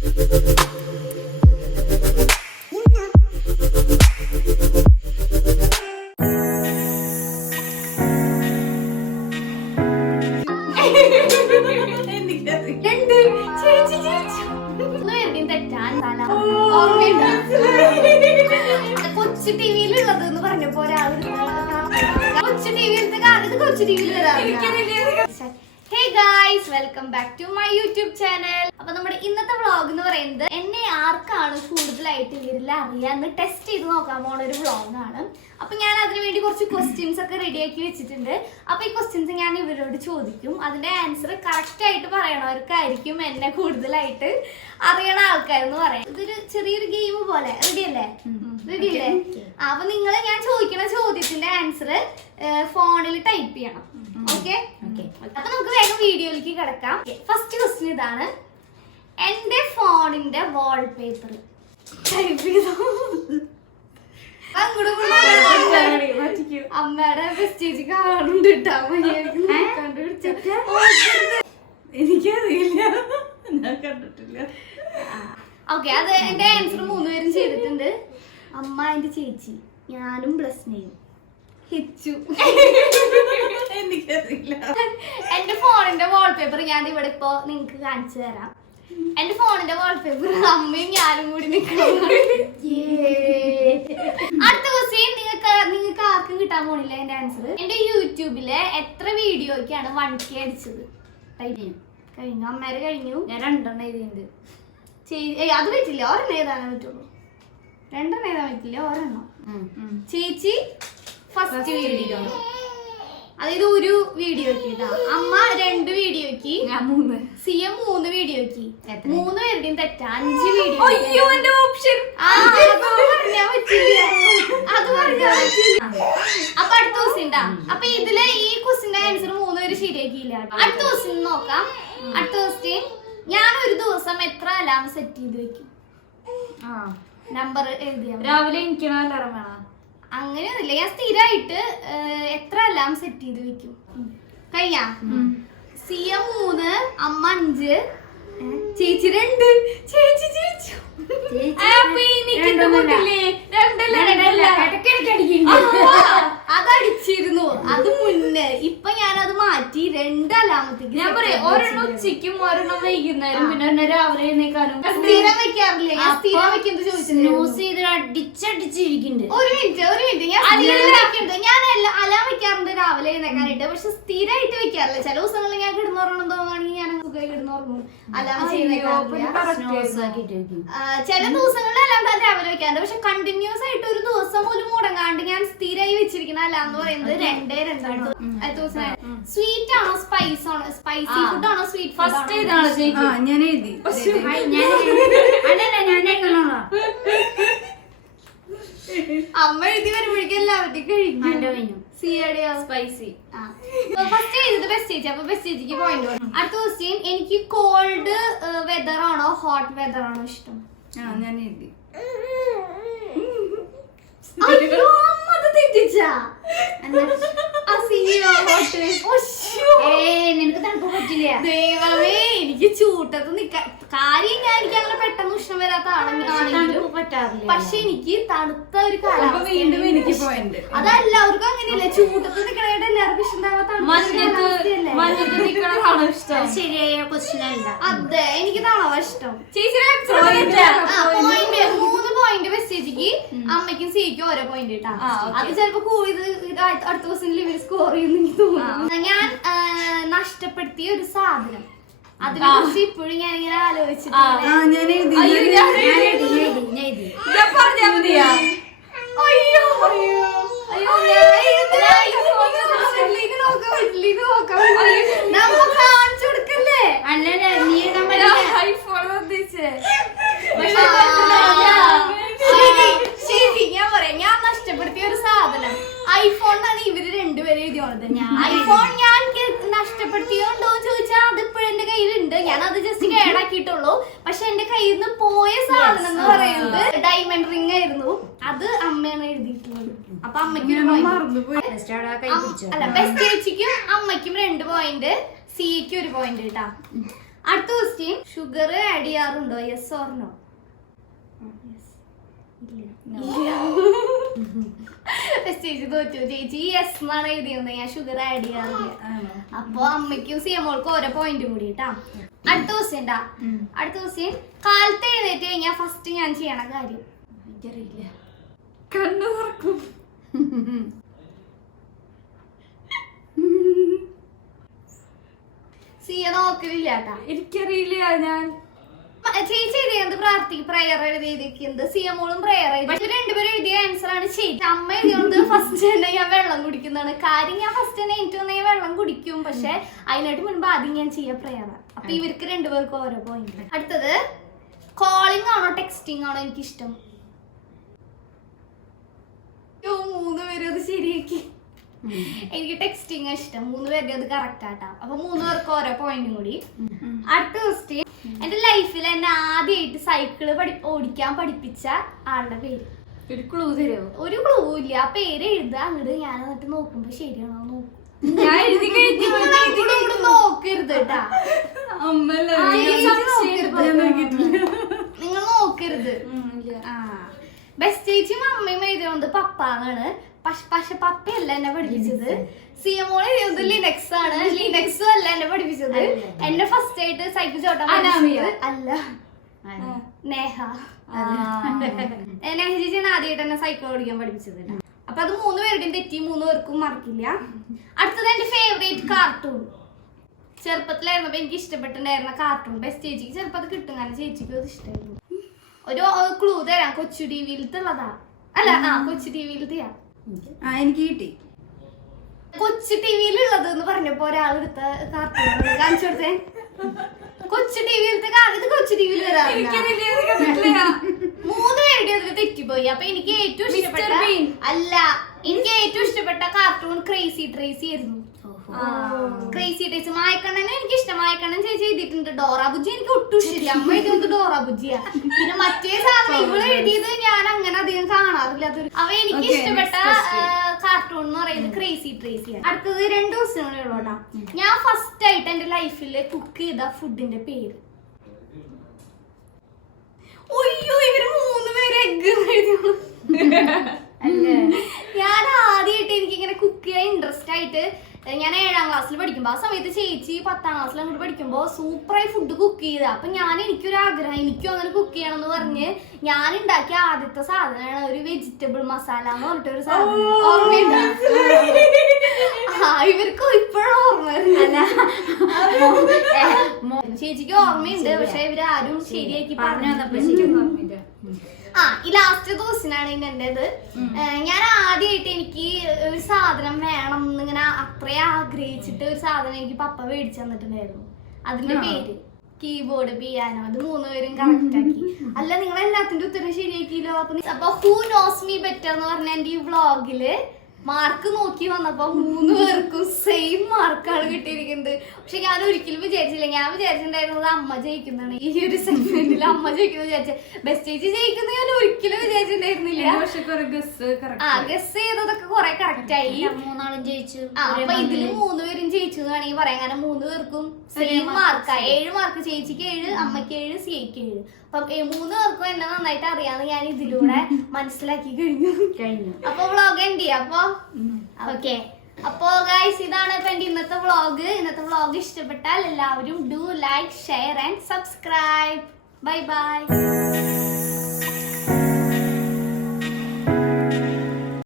കൊച്ചു ടിവിയിലുള്ളത് എന്ന് പറഞ്ഞപ്പോ കൊച്ചു ടിവിയിലത്തെ കാണുന്നത് കൊച്ചു ടിവിയിൽ hey guys, welcome back to my YouTube channel. അപ്പൊ നമ്മുടെ ഇന്നത്തെ വ്ളോഗ് എന്ന് പറയുന്നത് എന്നെ ആർക്കാണ് കൂടുതലായിട്ട് ഇവരിൽ അറിയാന്ന് ടെസ്റ്റ് ചെയ്ത് നോക്കാൻ പോണ ഒരു വ്ളോഗാണ്. അപ്പൊ ഞാൻ അതിനു വേണ്ടി കുറച്ച് ക്വസ്റ്റ്യൻസ് ഒക്കെ റെഡിയാക്കി വെച്ചിട്ടുണ്ട്. അപ്പൊ ഈ ക്വസ്റ്റ്യൻസ് ഞാൻ ഇവരോട് ചോദിക്കും. അതിന്റെ ആൻസർ കറക്റ്റ് ആയിട്ട് പറയണവർക്കായിരിക്കും എന്നെ കൂടുതലായിട്ട് അറിയണ ആൾക്കാരെന്ന് പറയാം. ഇതൊരു ചെറിയൊരു ഗെയിം പോലെ. റെഡി അല്ലേ? റെഡി അല്ലേ? അപ്പൊ നിങ്ങൾ ഞാൻ ചോദിക്കണ ചോദ്യത്തിന്റെ ആൻസർ ഫോണിൽ ടൈപ്പ് ചെയ്യണം. ഓക്കെ? അപ്പൊ നമുക്ക് വേഗം വീഡിയോയിലേക്ക് കിടക്കാം. ഫസ്റ്റ് ക്വസ്റ്റ്യൻ ഇതാണ്. എന്റെ ഫോണിന്റെ വാൾപേപ്പർ ടൈപ്പ് ചെയ്തോ. അമ്മയുടെ മെസ്സേജ് കാണുന്നുണ്ട് കേട്ടോ. എനിക്കറിയില്ല, ഞാൻ കണ്ടിട്ടില്ല. ഓക്കെ, അത് എന്റെ ആൻസർ 3 പേരും ചെയ്തിട്ടുണ്ട്. അമ്മ, എന്റെ ചേച്ചി, ഞാനും ബ്ലസ്നയും ഹിച്ചു. എനിക്കറിയില്ല. എന്റെ ഫോണിന്റെ വാൾപേപ്പർ ഞാൻ ഇവിടെ ഇപ്പൊ നിങ്ങക്ക് കാണിച്ചു തരാം. എന്റെ ഫോണിന്റെ വാൾപേപ്പർ അമ്മയും ഞാനും കൂടി നിൽക്കണം. അടുത്ത ക്വസ്റ്റ്യൻ നിങ്ങൾക്ക് ആർക്കും കിട്ടാൻ പോണില്ല എന്റെ ആൻസർ. എന്റെ യൂട്യൂബില് എത്ര വീഡിയോക്കാണ് 1K അടിച്ചത്? കഴിഞ്ഞു. അമ്മേരെ കഴിഞ്ഞു. ഞാൻ 2 എഴുതിയിട്ടുണ്ട്. അത് പറ്റില്ല, ഒരെണ്ണം എഴുതാനേ പറ്റുള്ളൂ. 2 എഴുതാൻ പറ്റില്ല, ഒരെണ്ണം. ചേച്ചി ഫസ്റ്റ് വീഡിയോ, അതായത് ഒരു വീഡിയോക്ക്. അമ്മ 2 വീഡിയോക്ക്, സിയം 3 വീഡിയോക്ക്. 3 പേരുടെയും തെറ്റാ. 5 വീഡിയോ. അപ്പൊ അടുത്ത ക്വസ്റ്റ്യൻ ഉണ്ടാ. അപ്പൊ ഇതില് ഈ ക്വസ്റ്റ്യന്റെ ആൻസർ 3 പേര് ശരിയാക്കിയില്ല. അടുത്ത ക്വസ്റ്റ്യൻ നോക്കാം. അടുത്ത ക്വസ്റ്റ്യൻ, ഞാൻ ഒരു ദിവസം എത്ര അലാം സെറ്റ് ചെയ്ത് വെക്കും? നമ്പർ എഴുതിയാ. രാവിലെ എനിക്ക് അലാറം വേണം. അങ്ങനെയൊന്നുമില്ല, ഞാൻ സ്ഥിരമായിട്ട് എത്ര അലാം സെറ്റ് ചെയ്ത് വെക്കും. കഴിഞ്ഞ സിയം 3, അമ്മ 5, ചേച്ചി 2. ചേച്ചി ജയിച്ചു. അതടിച്ചിരുന്നു, അത് മുന്നേ. ഇപ്പൊ ഞാനത് മാറ്റി 2 അലാമത്തേക്ക്. ഞാൻ പറയാം, ഒരെണ്ണം ഉച്ചയ്ക്കും ഒരെണ്ണം വൈകുന്നേരം, പിന്നെ ഒരെണ്ണം രാവിലെ എഴുന്നേക്കാനും. സ്ഥിരം വെക്കാറില്ല. ഞാൻ സ്ഥിരം വെക്കുന്നത് ചോദിച്ചിട്ടുണ്ട്. അടിച്ചടിച്ചിരിക്കുന്നുണ്ട്. ഒരു മിനിറ്റ്, ഞാൻ അലാം വെക്കാറുണ്ട് രാവിലെ എഴുന്നേക്കാനായിട്ട്. പക്ഷെ സ്ഥിരമായിട്ട് വെക്കാറില്ല. ചില ദിവസങ്ങളിൽ ഞാൻ കിടന്നുറങ്ങണം തോന്നുകയാണെങ്കിൽ ഞാൻ സുഖമായി കിടന്നുറങ്ങും. അലാം ചെയ്യുന്നേക്കാറില്ല. ചില ദിവസങ്ങളിൽ അലാം രാവിലെ വെക്കാറുണ്ട്. പക്ഷെ കണ്ടിന്യൂസ് ആയിട്ട് ഒരു ദിവസം പോലും മുടങ്ങാണ്ട് ഞാൻ സ്ഥിരമായി വെച്ചിരിക്കുന്ന അലാം എന്ന് പറയുന്നത് 2 ദിവസം. സ്വീറ്റ് ആണോ സ്പൈസ് ആണോ? സ്പൈസി ഫുഡ് ആണോ സ്വീറ്റ് ഫുഡ്? ഫസ്റ്റ് ഇതാണ് ഞാൻ എഴുതി. അമ്മ എഴുതി വരുമ്പോഴേക്കും എല്ലാവരുടെയും കഴിഞ്ഞു. സ്പൈസി. ഫസ്റ്റ് ചെയ്തത് ബെസ്റ്റ് ചേച്ചി. അപ്പൊ ബെസ്റ്റ് ചേച്ചിക്ക് പോയിന്റ്. അടുത്ത ക്വസ്റ്റ്യൻ, എനിക്ക് കോൾഡ് വെതർ ആണോ ഹോട്ട് വെതർ ആണോ ഇഷ്ടം? ഞാൻ എഴുതി. അയ്യോ, അമ്മ അത് തെറ്റിച്ചാ. നിനക്ക് തണുപ്പ് പറ്റില്ല. ദൈവമേ, എനിക്ക് ചൂട്ടത്ത് നിക്കാൻ കാര്യം. ഞാൻ എനിക്ക് അങ്ങനെ പെട്ടെന്ന് ഉഷ്ണം വരാത്ത ആണെങ്കിലും പറ്റാറില്ല. പക്ഷെ എനിക്ക് തണുത്ത ഒരു കാലാവസ്ഥ. വീണ്ടും എനിക്ക് പോയിന്റ്. അതെല്ലാവർക്കും അങ്ങനെയല്ലേ, ചൂട്ടത്ത് നിക്കണായിട്ട് എല്ലാവർക്കും ഇഷ്ടണ്ടാവാത്ത ശരിയായ ക്വസ്റ്റ്യൻ അല്ല. അതെ, എനിക്ക് തണവാ ഇഷ്ടം. ചേച്ചി 3 പോയിന്റ് ബെസ്റ്റേജിക്ക്, അമ്മയ്ക്കും സിക്കും ഓരോ പോയിന്റ് കിട്ടാം. അത് ചിലപ്പോ അടുത്ത ക്വസ്റ്റ്യനിൽ ഇവര് സ്കോർ ചെയ്യുന്ന എനിക്ക് തോന്നുന്നു. ഞാൻ നഷ്ടപ്പെടുത്തിയ ഒരു സാധനം, അതിനെ കുറിച്ച് ഇപ്പോഴും ഞാൻ ഇങ്ങനെ ആലോചിച്ചിട്ട്. കാണിച്ചു കൊടുക്കല്ലേ? ശരി, ഞാൻ പറയാം. ഞാൻ നഷ്ടപ്പെടുത്തിയ ഒരു സാധനം ഐഫോൺ എന്നാണ് ഇവര് 2 പേരും എഴുതി പോണത്. ഐഫോൺ ഞാൻ നഷ്ടപ്പെടുത്തിയോണ്ടോ ചോദിച്ചാൽ അതിപ്പോഴും എന്റെ കയ്യിലുണ്ട്. ഞാൻ അത് ജസ്റ്റ് കേടാക്കിയിട്ടുള്ളൂ. പക്ഷെ എന്റെ കയ്യിൽ നിന്ന് പോയ സാധനം എന്ന് പറയുന്നത് ഡയമണ്ട് റിംഗ് ആയിരുന്നു. അത് അമ്മയാണ് എഴുതിയിട്ടുള്ളത്. അപ്പൊ അമ്മയ്ക്ക് അല്ല, ബെസ്റ്റ് ചേച്ചിക്കും അമ്മയ്ക്കും 2 പോയിന്റ്, സിക്കും 1 പോയിന്റ് കേട്ടാ. അടുത്ത ക്വസ്റ്റ്യൻ, ഷുഗർ ആഡ് ചെയ്യാറുണ്ടോ? Yes or no? ചേച്ചി തോറ്റു. ചേച്ചി യെസ് എന്നാണ് എഴുതിയത്, ഞാൻ ഷുഗർ ആഡ് ചെയ്യാറില്ല. അപ്പൊ അമ്മയ്ക്കും സിയമോൾക്കും ഓരോ പോയിന്റും കൂടി കേട്ടാ. അടുത്ത ക്വസ്റ്റ്യൻ അടുത്ത ക്വസ്റ്റ്യൻ, കാലത്ത് എഴുന്നേറ്റ് കഴിഞ്ഞാൽ ഫസ്റ്റ് ഞാൻ ചെയ്യണ കാര്യം? എനിക്കറിയില്ല. കണ്ണു തുറക്കും. സിയ നോക്കലില്ല കേട്ടാ. എനിക്കറിയില്ല. ഞാൻ ചേച്ചി എഴുതിയത് പ്രയർ എഴുതിയിരിക്കുന്നത്, സിയമോളും പ്രയർ എഴുതി. പക്ഷെ രണ്ടുപേരും എഴുതിയ ആൻസർ ആണ് ശരി. അമ്മ എഴുതിയത് ഫസ്റ്റ് തന്നെ ഞാൻ വെള്ളം കുടിക്കുന്നതാണ്. കാര്യം ഞാൻ ഫസ്റ്റ് തന്നെ എനിക്ക് തന്നെ വെള്ളം കുടിക്കും, പക്ഷെ അതിനായിട്ട് മുൻപ് ആദ്യം ഞാൻ ചെയ്യാൻ പ്രയർ. അപ്പൊ ഇവർക്ക് രണ്ടുപേർക്കും ഓരോ പോയിന്റ്. അടുത്തത്, കോളിംഗ് ആണോ ടെക്സ്റ്റിംഗ് ആണോ എനിക്കിഷ്ടം? മൂന്ന് പേരും അത് ശരിയാക്കി. എനിക്ക് ടെക്സ്റ്റിംഗ് ഇഷ്ടം. മൂന്ന് പേരുടെ അത് കറക്റ്റ് ആട്ടാ. അപ്പൊ മൂന്ന് പേർക്ക് ഓരോ പോയിന്റും കൂടി. അടുത്ത ക്വസ്റ്റ്യൻ, എന്റെ ലൈഫിൽ എന്നെ ആദ്യമായിട്ട് സൈക്കിള് ഓടിക്കാൻ പഠിപ്പിച്ച ആളുടെ പേര്? ഒരു ക്ലൂ തരുമോ? ഒരു ക്ലൂ ഇല്ല. ആ പേര് എഴുതാ. അങ്ങോട്ട് ഞാൻ എന്നിട്ട് നോക്കുമ്പോ ശരിയാണോ നോക്കും. ഞാൻ എഴുതി കഴിഞ്ഞു. നോക്കരുത് കേട്ടാ. നിങ്ങൾ നോക്കരുത്. ബെസ്റ്റ് ചേച്ചിയും അമ്മയും എഴുതിയത് പപ്പാന്നാണ്. പക്ഷെ പപ്പയല്ല എന്നെ പഠിപ്പിച്ചത്. സിയമോള് എഴുതിയത് ലിനക്സ് ആണ്. ലിനക്സും അല്ല എന്നെ പഠിപ്പിച്ചത്. എന്നെ ഫസ്റ്റ് ആയിട്ട് സൈക്കിൾ ചോട്ടാൻ അല്ല, നേഹ. നേഹ ചേച്ചിയാണ് ആദ്യമായിട്ട് എന്നെ സൈക്കിൾ ഓടിക്കാൻ പഠിപ്പിച്ചത്. അപ്പൊ അത് മൂന്ന് പേരുടെയും തെറ്റി, മൂന്ന് പേർക്കും മറക്കില്ല. അടുത്തത് എന്റെ ഫേവറേറ്റ് കാർട്ടൂൺ. ചെറുപ്പത്തിലായിരുന്നപ്പോ എനിക്ക് ഇഷ്ടപ്പെട്ടിട്ടുണ്ടായിരുന്ന കാർട്ടൂൺ. ബെസ്റ്റ് ചേച്ചിക്ക് ചെറുപ്പത്തിൽ കിട്ടും, കാരണം ചേച്ചിക്കും അത് ഇഷ്ടമായിരുന്നു. ഒരു ക്ലൂ തരാം, കൊച്ചു ടിവിയിലത്തുള്ളതാ. അല്ല, കൊച്ചു ടിവിയിലത്തെയാ. എനിക്ക് കിട്ടി. കൊച്ചു ടിവിയിലുള്ളത് എന്ന് പറഞ്ഞപ്പോ ഒരാളെടുത്ത കാർട്ടൂൺ കാണിച്ചു കൊടുത്തേ. കൊച്ചു ടിവിയിലത്തെ ഇത് കൊച്ചു ടിവിയിൽ വരാറില്ല. മൂന്ന് പേരുടെ അതിൽ തെറ്റിപ്പോയി. അപ്പൊ എനിക്ക് ഏറ്റവും ഇഷ്ടപ്പെട്ട എനിക്ക് ഏറ്റവും ഇഷ്ടപ്പെട്ട കാർട്ടൂൺ ക്രേസി ട്രേസി ആയിരുന്നു. Crazy Tracy. മായക്കണ്ണനെ എനിക്ക് ഇഷ്ടം. മായക്കണ്ണൻ ചേച്ചി എഴുതിയിട്ടുണ്ട്. ഡോറ ബുജ്ജി എനിക്ക് ഒട്ടും ഇഷ്ടമില്ല. അമ്മ എഴുതിയത് ഡോറ ബുജ്ജിയാ. പിന്നെ മറ്റേ സാധനം ഇവള് എഴുതിയത് ഞാൻ അങ്ങനെ അധികം കാണാറില്ലാത്തൊരു. അവ എനിക്ക് ഇഷ്ടപ്പെട്ട കാർട്ടൂൺ എന്ന് പറയുന്നത് ക്രേസി ട്രേസിയാണ്. അടുത്തത് 2 ദിവസം കൂടെ ഉള്ളൂട്ടാ. ഞാൻ ഫസ്റ്റ് ആയിട്ട് എന്റെ ലൈഫില് കുക്ക് ചെയ്ത ഫുഡിന്റെ പേര്? ഒയ്യോ, ഇവര് 3 പേര് എഗ് എഴുതിയോളൂ. ഞാൻ ആദ്യമായിട്ട് എനിക്കിങ്ങനെ കുക്ക് ചെയ്യാൻ ഇൻട്രസ്റ്റ് ആയിട്ട് ഞാൻ 7ാം ക്ലാസ്സിൽ പഠിക്കുമ്പോ, ആ സമയത്ത് ചേച്ചി 10ാം ക്ലാസ്സിൽ അങ്ങോട്ട് പഠിക്കുമ്പോ സൂപ്പറായി ഫുഡ് കുക്ക് ചെയ്ത. അപ്പൊ എനിക്കൊരു ആഗ്രഹം, എനിക്കും അങ്ങനെ കുക്ക് ചെയ്യണം എന്ന് പറഞ്ഞ് ഞാൻ ഉണ്ടാക്കിയ ആദ്യത്തെ സാധനമാണ് ഒരു വെജിറ്റബിൾ മസാല എന്ന് പറഞ്ഞിട്ടൊരു സാധനം. ഓർമ്മയുണ്ടോ? ഇവർക്കും ഇപ്പോഴും ഓർമ്മ വരുന്നില്ല. ചേച്ചിക്ക് ഓർമ്മയുണ്ട്, പക്ഷെ ഇവരാരും ശരിയാക്കി പറഞ്ഞു തന്നപ്പോ ശരിക്കും ഓർമ്മയില്ല. ഈ ലാസ്റ്റ് ദിവസമാണ് എന്റേത്. ഞാൻ ആദ്യമായിട്ട് എനിക്ക് ഒരു സാധനം വേണം എന്നിങ്ങനെ അത്രയും ആഗ്രഹിച്ചിട്ട് ഒരു സാധനം എനിക്ക് പപ്പ മേടിച്ചു തന്നിട്ടുണ്ടായിരുന്നു. അതിന്റെ പേര് കീബോർഡ്, പിയാനോ. അത് 3 പേരും കറക്റ്റ് ആക്കി. അല്ല, നിങ്ങൾ എല്ലാത്തിന്റെ ഉത്തരം ശരിയാക്കിയല്ലോ. അപ്പൊ ഹൂ നോസ് മീ ബെറ്റർ എന്ന് പറഞ്ഞ എന്റെ ഈ വ്ളോഗില് മാർക്ക് നോക്കി വന്നപ്പോ 3 പേർക്കും സെയിം മാർക്കാണ് കിട്ടിയിരിക്കുന്നത്. പക്ഷെ ഞാൻ ഒരിക്കലും വിചാരിച്ചില്ല. ഞാൻ വിചാരിച്ചിട്ടുണ്ടായിരുന്നത് അമ്മ ജയിക്കുന്നതാണ്. ഈ ഒരു സെഗ്മെന്റിൽ അമ്മ ജയിക്കുന്ന വിചാരിച്ച. ബെസ്റ്റ് ചേച്ചി ജയിക്കുന്ന ഞാൻ ഒരിക്കലും വിചാരിച്ചിട്ടുണ്ടായിരുന്നില്ല. ഗസ് ചെയ്തതൊക്കെ കുറെ കറക്റ്റ് ആയി. 3 ജയിച്ചു. അപ്പൊ ഇതില് 3 പേരും ജയിച്ചു എന്ന് വേണമെങ്കിൽ പറയാം. കാരണം 3 പേർക്കും സെയിം മാർക്കായി. 7 മാർക്ക്. ചേച്ചിക്ക് 7, അമ്മയ്ക്ക് 7, സിയക്ക് 7. അപ്പൊ 3 പേർക്കും എന്നെ നന്നായിട്ട് അറിയാന്ന് ഞാൻ ഇതിലൂടെ മനസ്സിലാക്കി കഴിഞ്ഞു. അപ്പൊ വ്ളോഗ് എൻഡ് ചെയ്യാം. അപ്പൊ ഓക്കെ. അപ്പോ ഗൈസ്, ഇതാണ് ഇപ്പൊ എന്റെ ഇന്നത്തെ വ്ളോഗ്. ഇന്നത്തെ വ്ളോഗ് ഇഷ്ടപ്പെട്ടാൽ എല്ലാവരും do like, share and subscribe. Bye bye.